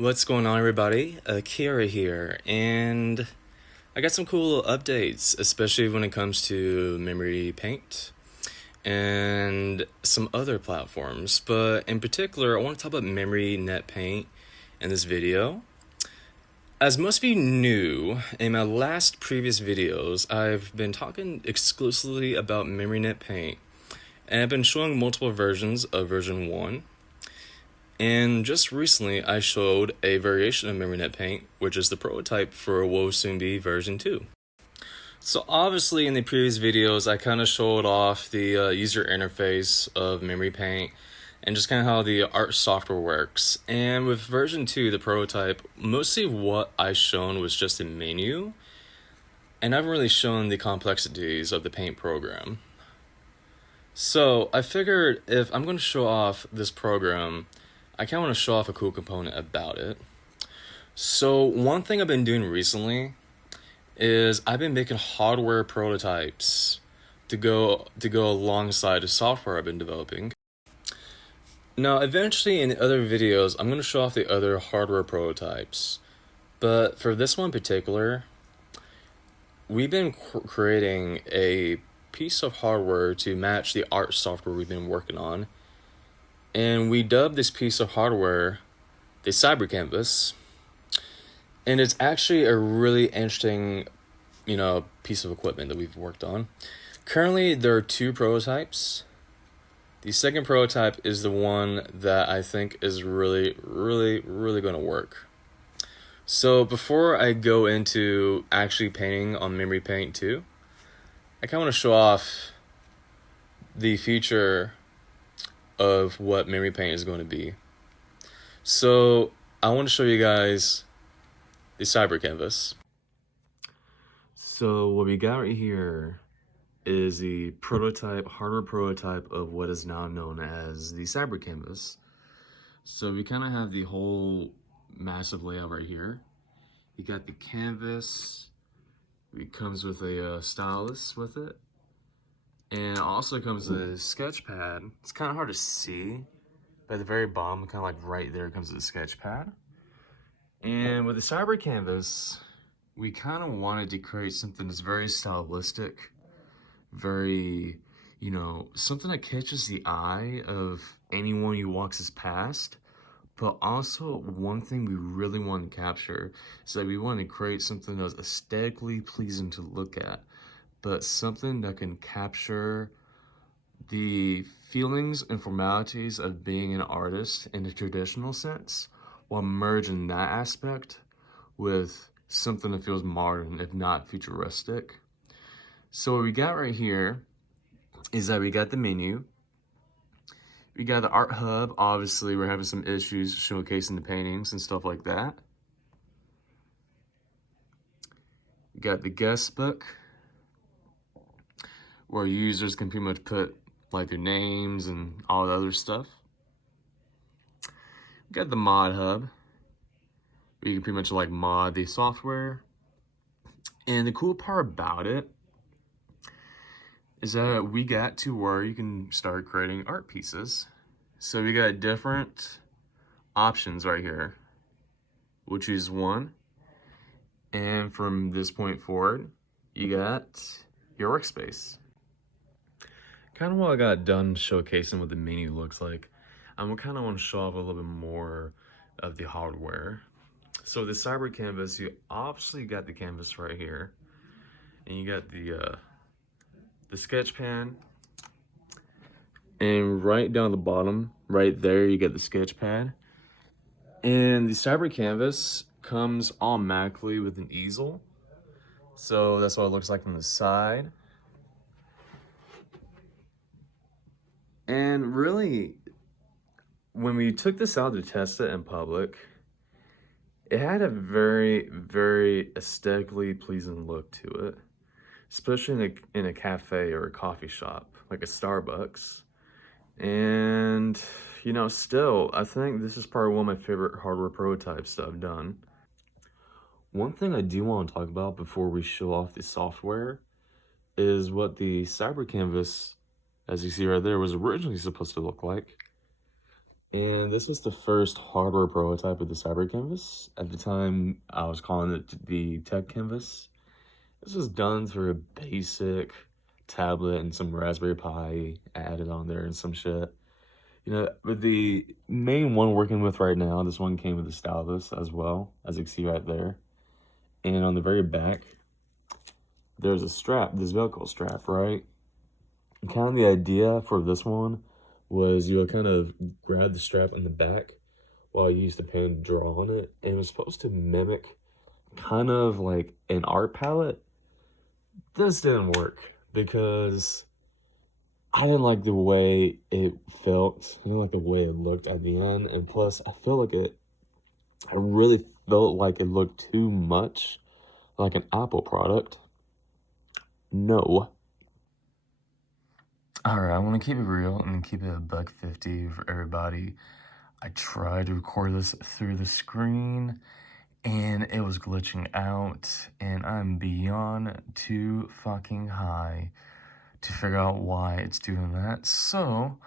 What's going on, everybody? Kira here, and I got some cool updates, especially when it comes to Memory Paint and some other platforms. But in particular, I want to talk about Memory Net Paint in this video. As most of you knew, in my previous videos, I've been talking exclusively about Memory Net Paint, and I've been showing multiple versions of version 1. And just recently, I showed a variation of MemoryNet Paint, which is the prototype for what will soon be version 2. So obviously in the previous videos, I kind of showed off the user interface of Memory Paint and just kind of how the art software works. And with version 2, the prototype, mostly what I shown was just a menu, and I haven't really shown the complexities of the Paint program. So I figured if I'm going to show off this program, I kind of want to show off a cool component about it. So one thing I've been doing recently is I've been making hardware prototypes to go alongside the software I've been developing. Now, eventually in the other videos, I'm going to show off the other hardware prototypes. But for this one in particular, we've been creating a piece of hardware to match the art software we've been working on. And we dubbed this piece of hardware the CyberCanvas. And it's actually a really interesting, piece of equipment that we've worked on. Currently, there are 2 prototypes. The second prototype is the one that I think is really going to work. So before I go into actually painting on Memory Paint 2, I kind of want to show off the future of what Memory Paint is going to be. So I want to show you guys the CyberCanvas. So what we got right here is the hardware prototype of what is now known as the CyberCanvas. So we kind of have the whole massive layout right here. You got the canvas. It comes with a stylus with it. And it also comes with a sketch pad. It's kind of hard to see, but at the very bottom, kind of like right there, comes with a sketch pad. And with the CyberCanvas, we kind of wanted to create something that's very stylistic, very, something that catches the eye of anyone who walks us past. But also, one thing we really want to capture is that we want to create something that's aesthetically pleasing to look at, but something that can capture the feelings and formalities of being an artist in a traditional sense, while merging that aspect with something that feels modern, if not futuristic. So what we got right here is that we got the menu. We got the art hub. Obviously, we're having some issues showcasing the paintings and stuff like that. We got the guest book, where users can pretty much put like their names and all the other stuff. We got the mod hub, where you can pretty much like mod the software. And the cool part about it is that we got to where you can start creating art pieces. So we got different options right here. We'll choose one. And from this point forward, you got your workspace. Kind of what I got done showcasing what the menu looks like. I kind of want to show off a little bit more of the hardware. So the CyberCanvas, you obviously got the canvas right here, and you got the sketch pan, and right down the bottom, right there, you get the sketch pad. And the CyberCanvas comes automatically with an easel, so that's what it looks like from the side. And really, when we took this out to test it in public, it had a very aesthetically pleasing look to it, especially in a cafe or a coffee shop, like a Starbucks. And, still, I think this is probably one of my favorite hardware prototypes that I've done. One thing I do want to talk about before we show off the software is what the CyberCanvas, as you see right there, was originally supposed to look like. And this was the first hardware prototype of the CyberCanvas. At the time, I was calling it the Tech Canvas. This was done through a basic tablet and some Raspberry Pi added on there and some shit. You know, but the main one working with right now, this one came with a stylus as well, as you can see right there. And on the very back, there's a strap, this Velcro strap, right? And kind of the idea for this one was you'll kind of grab the strap on the back while you use the pen to draw on it. And it was supposed to mimic kind of like an art palette. This didn't work because I didn't like the way it felt. I didn't like the way it looked at the end. And plus, I feel like I really felt like it looked too much like an Apple product. No. Alright, I want to keep it real and keep it a $1.50 for everybody. I tried to record this through the screen and it was glitching out, and I'm beyond too fucking high to figure out why it's doing that. So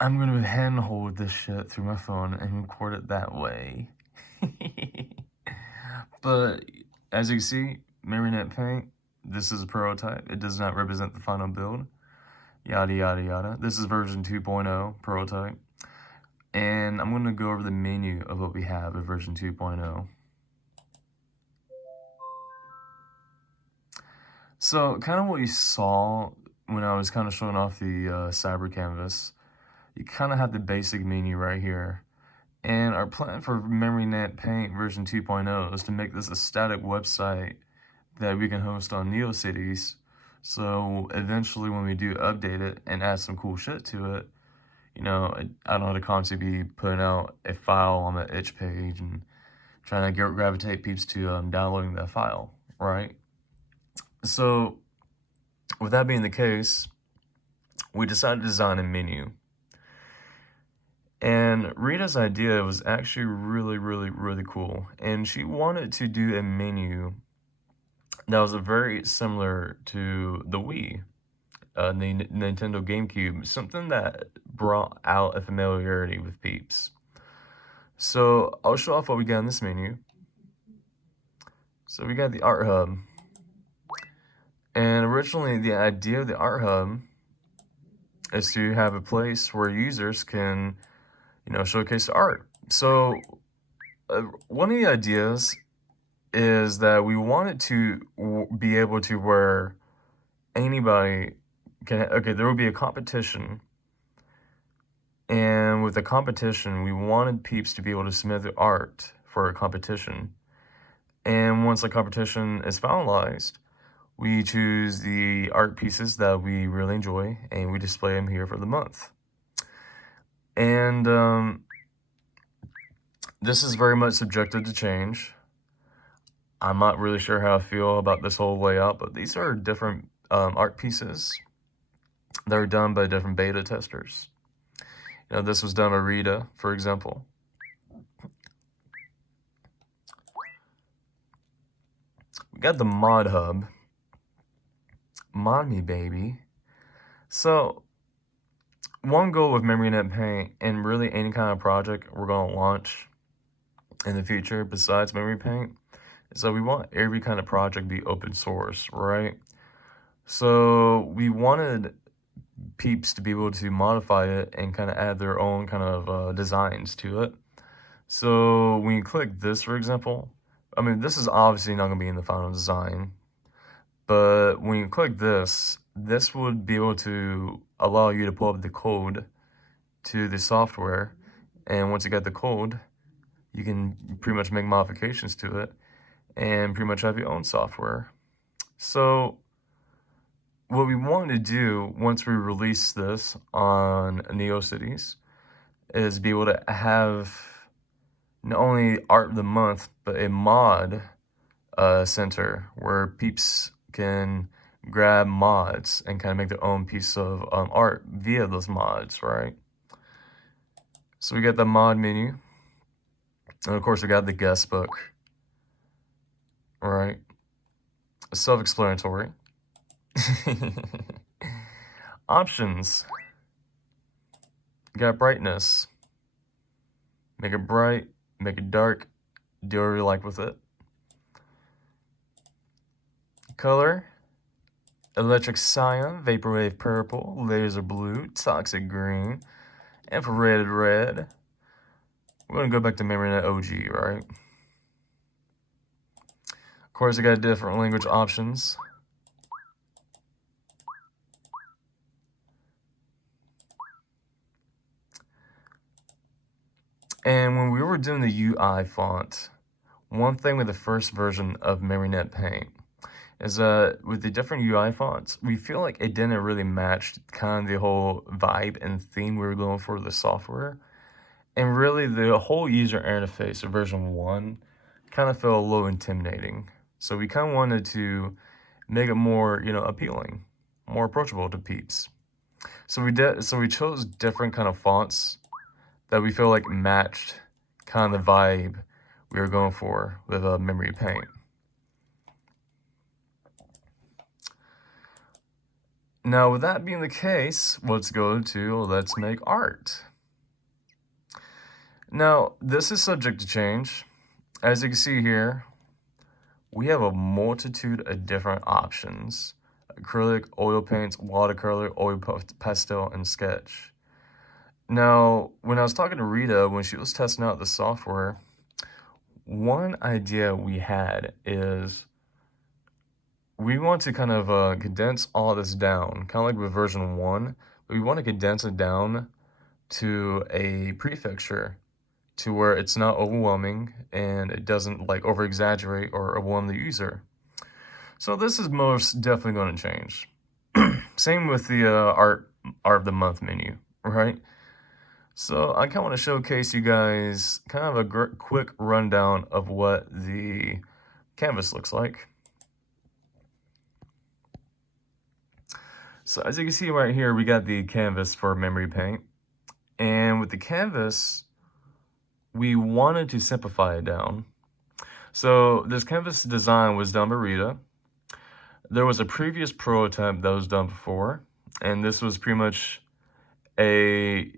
I'm gonna handhold this shit through my phone and record it that way. But as you can see, Marionette Paint, this is a prototype. It does not represent the final build. Yada yada yada. This is version 2.0 prototype. And I'm gonna go over the menu of what we have at version 2.0. So kind of what you saw when I was kind of showing off the CyberCanvas, you kind of have the basic menu right here. And our plan for MemoryNet Paint version 2.0 is to make this a static website that we can host on Neocities. So eventually when we do update it and add some cool shit to it, you know, I don't have to constantly be putting out a file on the itch page and trying to gravitate peeps to downloading that file, right? So with that being the case, we decided to design a menu. And Rita's idea was actually really cool. And she wanted to do a menu that was very similar to the Wii, the Nintendo GameCube, something that brought out a familiarity with peeps. So I'll show off what we got in this menu. So we got the Art Hub. And originally the idea of the Art Hub is to have a place where users can, you know, showcase art. So one of the ideas is that we wanted to be able to where anybody can, okay, there will be a competition. And with the competition, we wanted peeps to be able to submit their art for a competition. And once the competition is finalized, we choose the art pieces that we really enjoy and we display them here for the month. And this is very much subjected to change. I'm not really sure how I feel about this whole layout, but these are different art pieces that are done by different beta testers. You know, this was done by Rita, for example. We got the Mod Hub. Mod me, baby. So, one goal with MemoryNet Paint and really any kind of project we're going to launch in the future besides Memory Paint is that we want every kind of project to be open source, right? So we wanted peeps to be able to modify it and kind of add their own kind of designs to it. So when you click this, for example, I mean, this is obviously not going to be in the final design, but when you click this, this would be able to allow you to pull up the code to the software. And once you get the code, you can pretty much make modifications to it and pretty much have your own software. So what we want to do once we release this on Neocities is be able to have not only art of the month, but a mod center where peeps can grab mods and kind of make their own piece of art via those mods, right? So we got the mod menu. And of course we got the guest book, right? Self-explanatory. Options. You got brightness. Make it bright, make it dark, do whatever you like with it. Color, electric cyan, vaporwave purple, laser blue, toxic green, infrared red. We're gonna go back to MemoryNet OG, right? Of course, I got different language options. And when we were doing the UI font, one thing with the first version of MemoryNet Paint is that with the different UI fonts, we feel like it didn't really match kind of the whole vibe and theme we were going for the software. And really, the whole user interface of version 1 kind of felt a little intimidating. So we kind of wanted to make it more, appealing, more approachable to peeps. So we chose different kind of fonts that we feel like matched kind of the vibe we were going for with Memory Paint. Now, with that being the case, let's go to let's make art. Now, this is subject to change. As you can see here, we have a multitude of different options: acrylic, oil paints, watercolor, oil pastel, and sketch. Now, when I was talking to Rita, when she was testing out the software, one idea we had is we want to kind of condense all this down, kind of like with version 1, but we want to condense it down to a prefixture to where it's not overwhelming and it doesn't like over exaggerate or overwhelm the user. So this is most definitely going to change. Same with the art of the month menu, right? So I kind of want to showcase you guys kind of a quick rundown of what the canvas looks like. So as you can see right here, we got the canvas for Memory Paint. And with the canvas, we wanted to simplify it down. So this canvas design was done by Rita. There was a previous prototype that was done before, and this was pretty much a,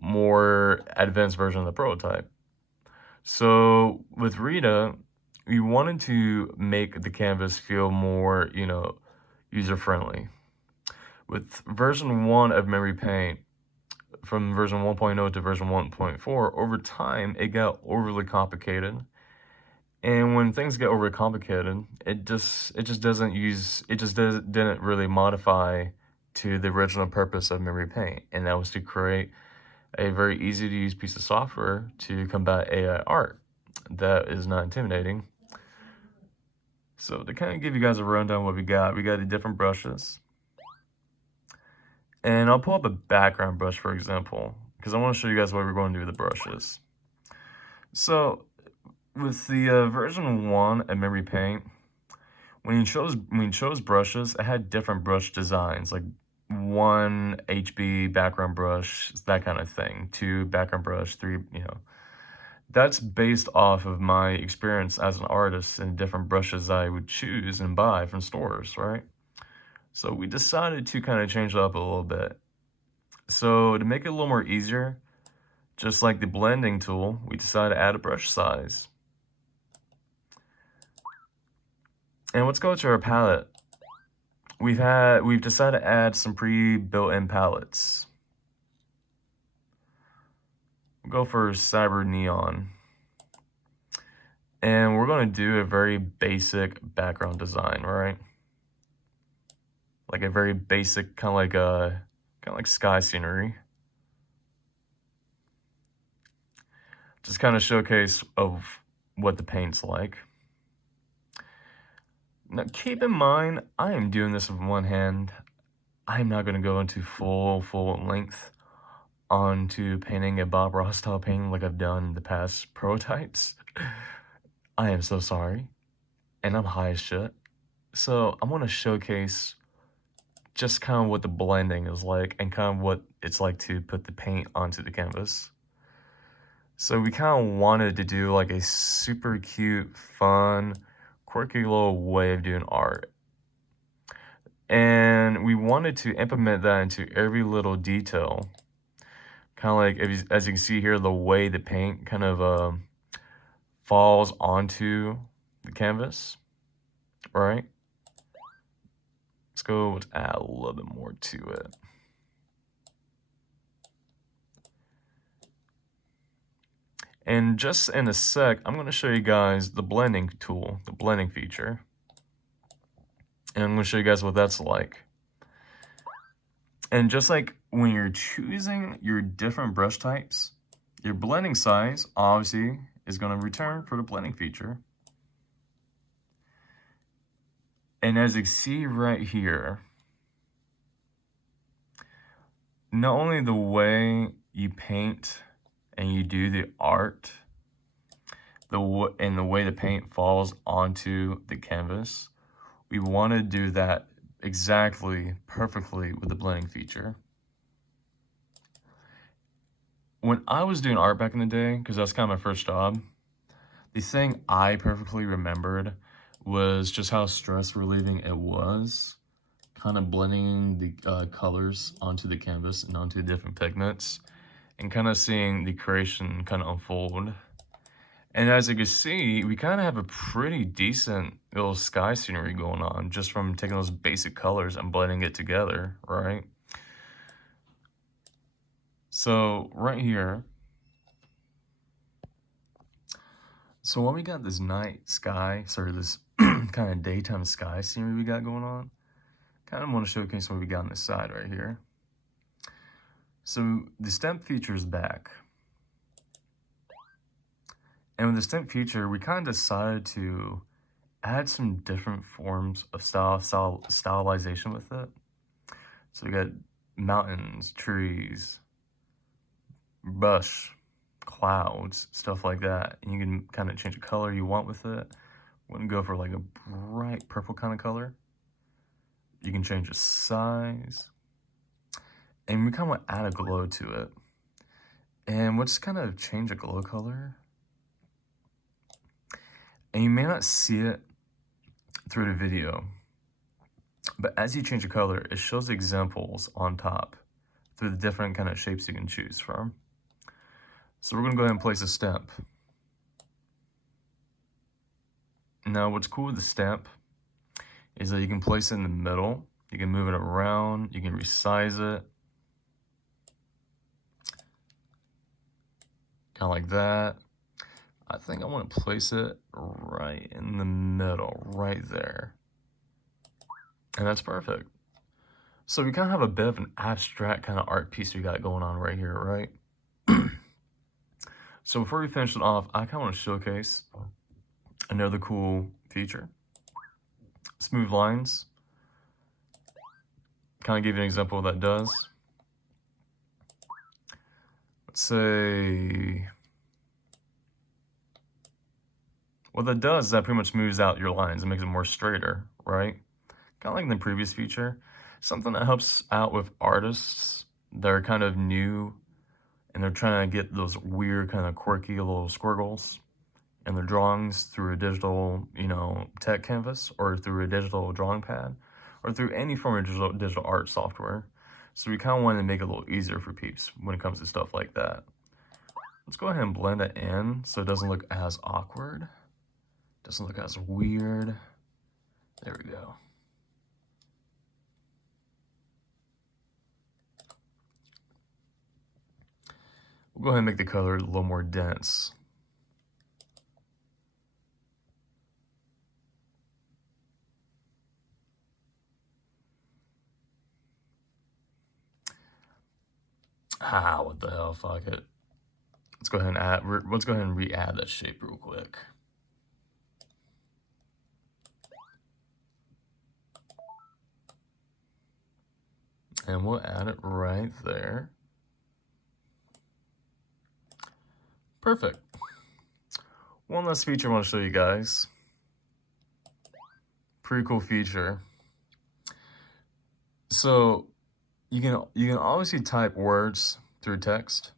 more advanced version of the prototype. So with Rita, we wanted to make the canvas feel more, user-friendly. With version 1 of Memory Paint, from version 1.0 to version 1.4, over time, it got overly complicated. And when things get overly complicated, it just didn't really modify to the original purpose of Memory Paint, and that was to create a very easy to use piece of software to combat AI art that is not intimidating. So to kind of give you guys a rundown of what we got the different brushes. And I'll pull up a background brush, for example, because I want to show you guys what we're going to do with the brushes. So with the version 1 of Memory Paint, when you chose brushes, it had different brush designs, like 1 HB background brush, that kind of thing, 2 background brush, 3, That's based off of my experience as an artist and different brushes I would choose and buy from stores, right? So we decided to kind of change it up a little bit. So to make it a little more easier, just like the blending tool, we decided to add a brush size. And let's go to our palette. We've decided to add some pre-built-in palettes. We'll go for Cyber Neon. And we're going to do a very basic background design, right? Like a very basic kind of like sky scenery. Just kind of showcase of what the paint's like. Now keep in mind, I am doing this with one hand. I'm not going to go into full length onto painting a Bob Ross style painting like I've done in the past prototypes. I am so sorry, and I'm high as shit. So I want to showcase just kind of what the blending is like and kind of what it's like to put the paint onto the canvas. So we kind of wanted to do like a super cute, fun, quirky little way of doing art. And we wanted to implement that into every little detail, Kind of like, as you can see here, the way the paint kind of falls onto the canvas, right? Let's add a little bit more to it. And just in a sec, I'm going to show you guys the blending tool, the blending feature. And I'm going to show you guys what that's like. And just like when you're choosing your different brush types, your blending size obviously is going to return for the blending feature. And as you see right here, not only the way you paint and you do the art, and the way the paint falls onto the canvas, we want to do that exactly perfectly with the blending feature. When I was doing art back in the day, because that was kind of my first job, the thing I perfectly remembered was just how stress relieving it was, kind of blending the colors onto the canvas and onto different pigments, and kind of seeing the creation kind of unfold. And as you can see, we kind of have a pretty decent little sky scenery going on just from taking those basic colors and blending it together, right? So right here, so when we got this night sky, this kind of daytime sky scenery we got going on, kind of want to showcase what we got on this side right here. So the stamp feature is back. And with the stamp feature, we kind of decided to add some different forms of stylization with it. So we got mountains, trees, brush, clouds, stuff like that. And you can kind of change the color you want with it. Wouldn't go for like a bright purple kind of color. You can change the size. And we kind of want to add a glow to it. And we'll just kind of change the glow color. And you may not see it through the video, but as you change the color, it shows examples on top through the different kind of shapes you can choose from. So we're going to go ahead and place a stamp. Now what's cool with the stamp is that you can place it in the middle, you can move it around, you can resize it, kind of like that. I think I want to place it right in the middle, right there. And that's perfect. So we kind of have a bit of an abstract kind of art piece we got going on right here, right? So before we finish it off, I kind of want to showcase another cool feature. Smooth lines. Kind of give you an example of what that does. Let's say, what that does is that pretty much smooths out your lines and makes it more straighter, right? Kind of like in the previous feature. Something that helps out with artists that are kind of new and they're trying to get those weird kind of quirky little squiggles in their drawings through a digital, tech canvas or through a digital drawing pad or through any form of digital art software. So we kind of wanted to make it a little easier for peeps when it comes to stuff like that. Let's go ahead and blend it in so it doesn't look as awkward. Doesn't look as weird. There we go. We'll go ahead and make the color a little more dense. What the hell, fuck it. Let's go ahead and re-add that shape real quick. And we'll add it right there. Perfect. One last feature I want to show you guys. Pretty cool feature. So you can obviously type words through text.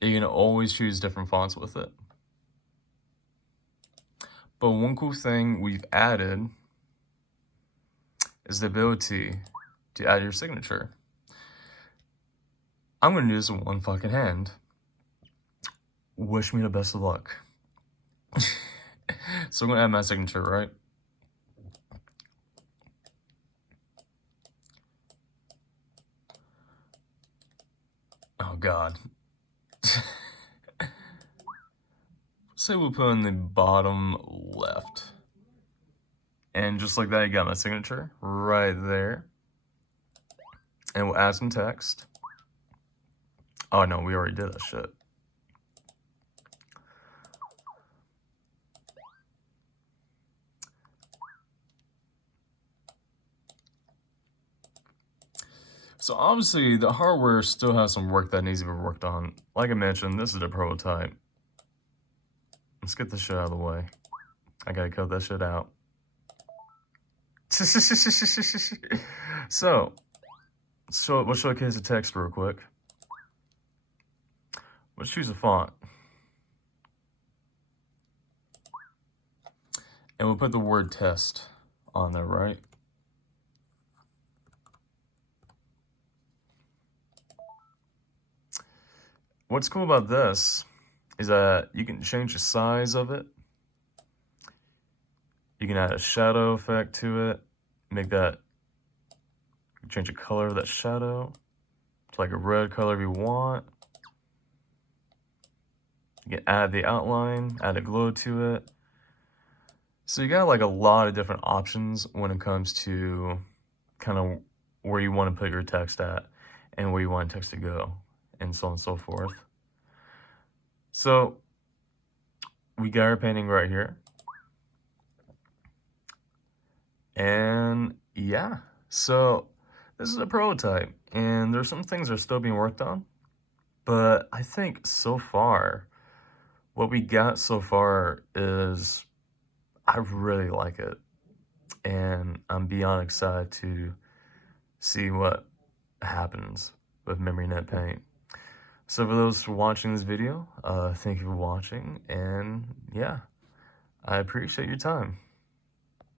You can always choose different fonts with it. But one cool thing we've added is the ability to add your signature. I'm gonna do this with one fucking hand. Wish me the best of luck. So I'm gonna add my signature, right? Oh god. Say we'll put in the bottom left. And just like that, you got my signature right there. And we'll add some text. Oh no, we already did that shit. So obviously the hardware still has some work that needs to be worked on. Like I mentioned, this is a prototype. Let's get this shit out of the way. I gotta cut that shit out. So, we'll showcase the text real quick. Let's choose a font. And we'll put the word test on there, right? What's cool about this is that you can change the size of it. You can add a shadow effect to it, make that, change the color of that shadow to like a red color if you want. You can add the outline, add a glow to it. So you got like a lot of different options when it comes to kind of where you want to put your text at and where you want text to go, and so on and so forth. So we got our painting right here. And yeah, so this is a prototype and there's some things that are still being worked on, but I think so far, what we got so far is, I really like it. And I'm beyond excited to see what happens with MemoryNet Paint. So for those watching this video, thank you for watching, and yeah, I appreciate your time.